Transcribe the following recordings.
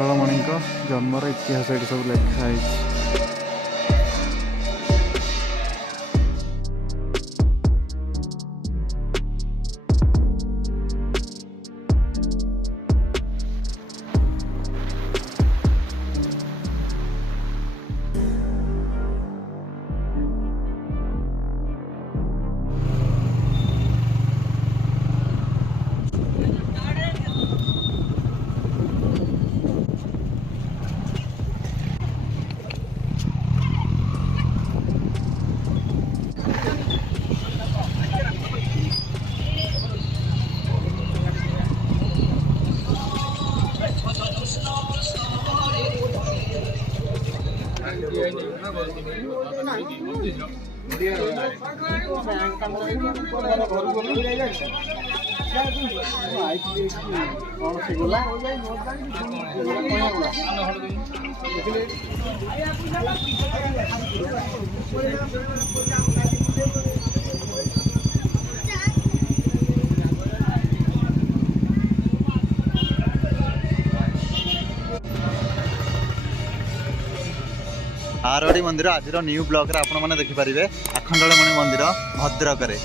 आखंडलमणि जन्मर इतिहास ये सब लिखाई। आरडी मंदिर आज न्यू ब्लॉक रे आपण माने देखि परिबे आखंडलमणि मंदिर भद्रक रे।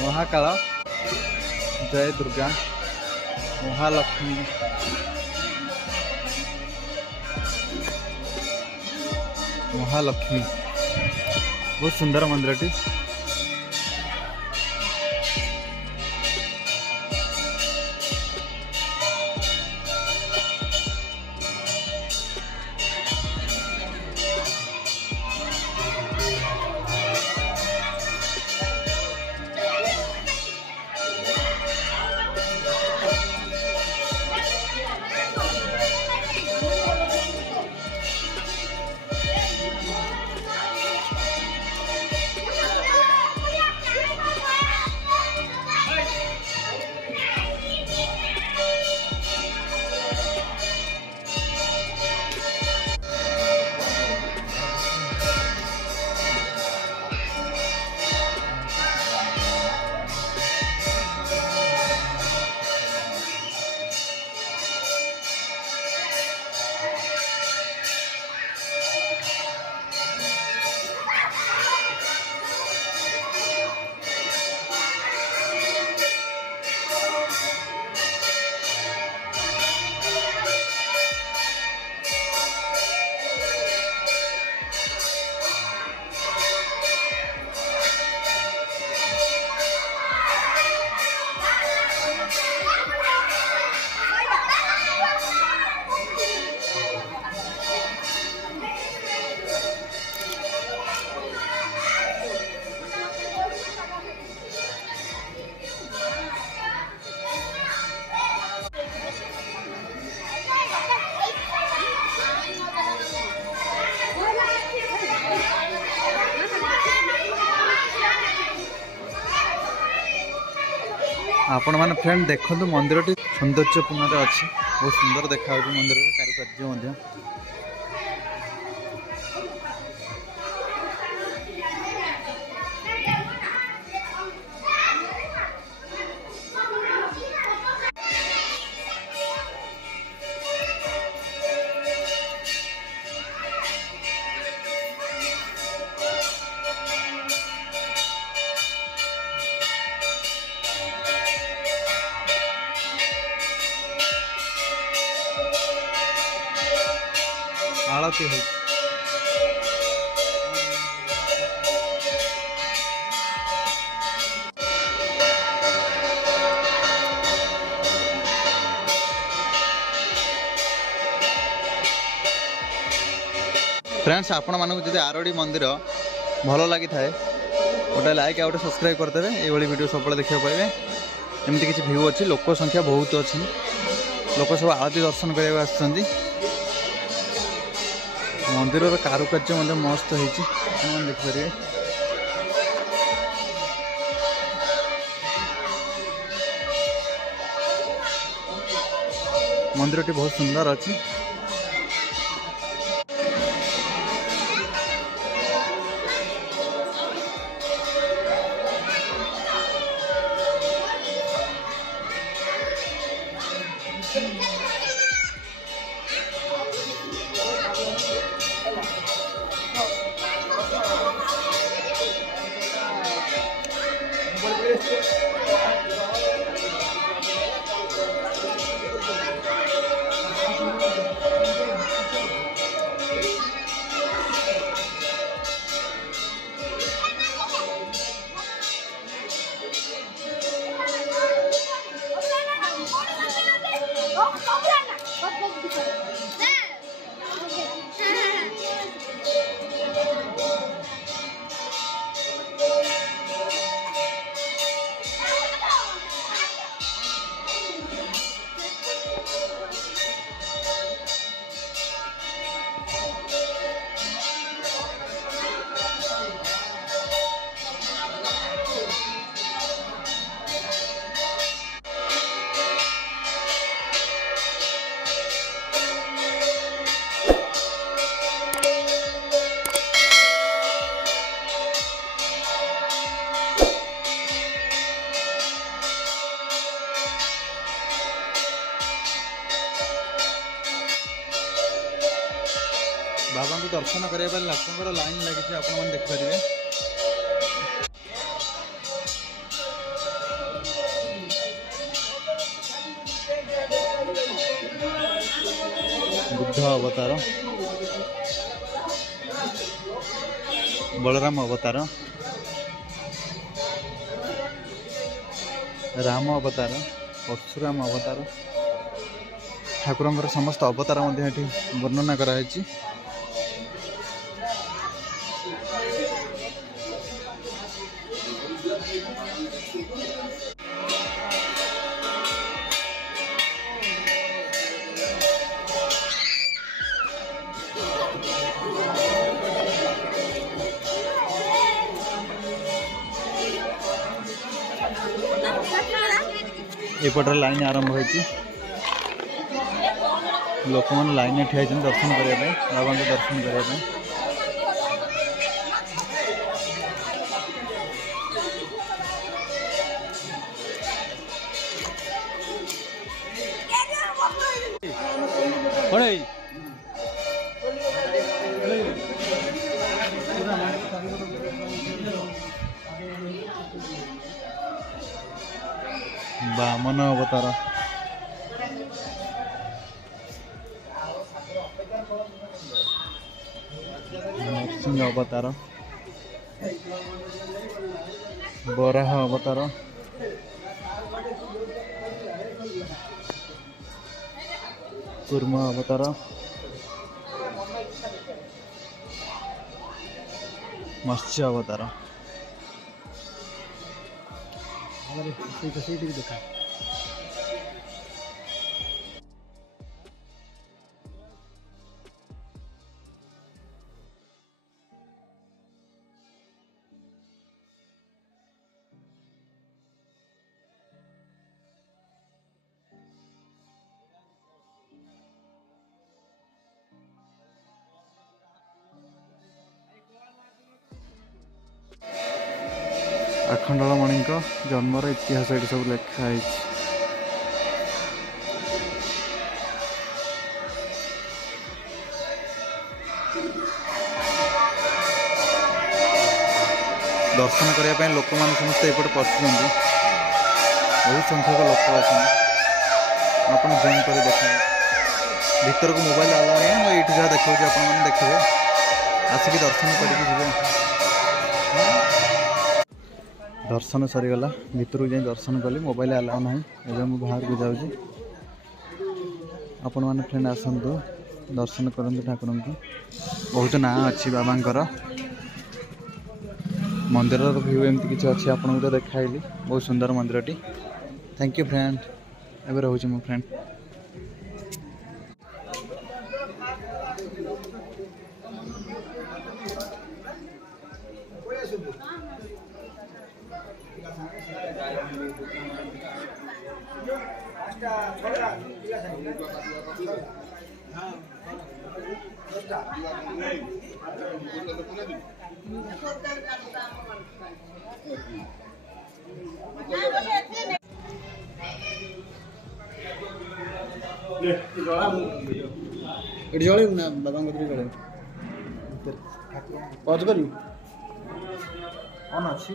महाकाल, जय दुर्गा, महालक्ष्मी, महालक्ष्मी बहुत सुंदर मंदिर। आपण मैंने फ्रेंड देखो मंदिर टी सौंदर्यपूर्ण अच्छी, बहुत सुंदर देखा मंदिर कारुकार्य। आरती हो फ्रेंड्स, आपण मानक जदि आरडी मंदिर भल लगी थाए गोटे लाइक आ गोटे सब्सक्राइब करदे। ये वीडियो सब देखा पाए। एमती किसी व्यू अच्छी, लोक संख्या बहुत अच्छी, लोक सब आरती दर्शन करने आसुँच। मंदिर कारुकार्य मस्त होती देखिपारे। मंदिरटी बहुत सुंदर अच्छी। बाबा को दर्शन करने लोकर लाइन लगी आप देखिपारे। बुद्ध अवतार, बलराम अवतार, राम अवतार, परशुराम अवतार, ठाकुर समस्त अवतार वर्णना कराई। एपटर लाइन आरंभ हो लोक मैंने लाइन ठिया दर्शन करने बाबा को दर्शन करने। वामन अवतार, नरसिंह अवतार, बराह अवतार, कूर्म अवतार, मत्स्य अवतार। देखा अखंडलमणि जन्मर इतिहास ये सब लिखाई। दर्शन करने लोक मैंने समस्त एपटे पशुंट बहुत संख्यक लोक आप जूम कर देख भीतर को मोबाइल आला नहीं ये जहाँ देखा आप देखिए आसिक दर्शन कर दर्शन सरीगला भीतर को जाए दर्शन कली मोबाइल आलाउ ना एवं मुझे बाहर को जाऊँ आपण मैंने फ्रेंड आसतु दर्शन करते ठाकुर को बहुत ना अच्छी बाबांकर मंदिर व्यू एमती किसी अच्छी आपको तो देखाइली बहुत सुंदर मंदिरटी। थैंक यू फ्रेंड एवं रोचे मो फ्रेंड। छोटा ଏଠି ଜଳେଇବୁ ନା ବାବାଙ୍କ କତିରେ ଜଳେଇବୁ ପଜ କରିବୁ ଅନ୍ ଅଛି।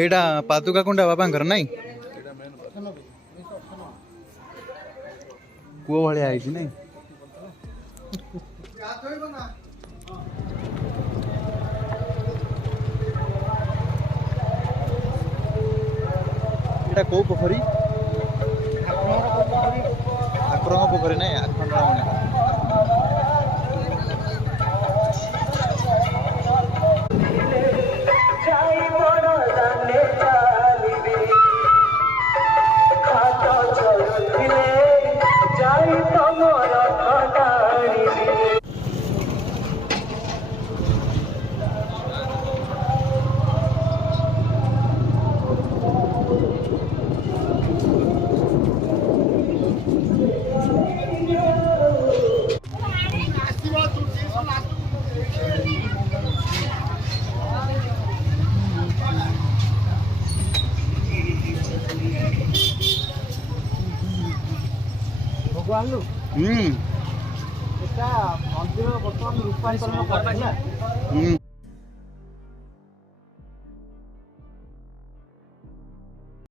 ଏଇଟା ପାଦୁକା କୁଣ୍ଡା ବାବାଙ୍କର ନାଇଁ କୂଅ ଭଳିଆ ହେଇଛି ନାଇଁ ଏଇଟା କୋଉ ପୋଖରୀ ଠାକୁରଙ୍କ ପୋଖରୀ ନାଇଁ ଆଖଣ୍ଡଳମଣି এটা ମନ୍ଦିର ବର୍ତ୍ତମାନ ରୂପାନ୍ତରଣ କରିଥିଲା।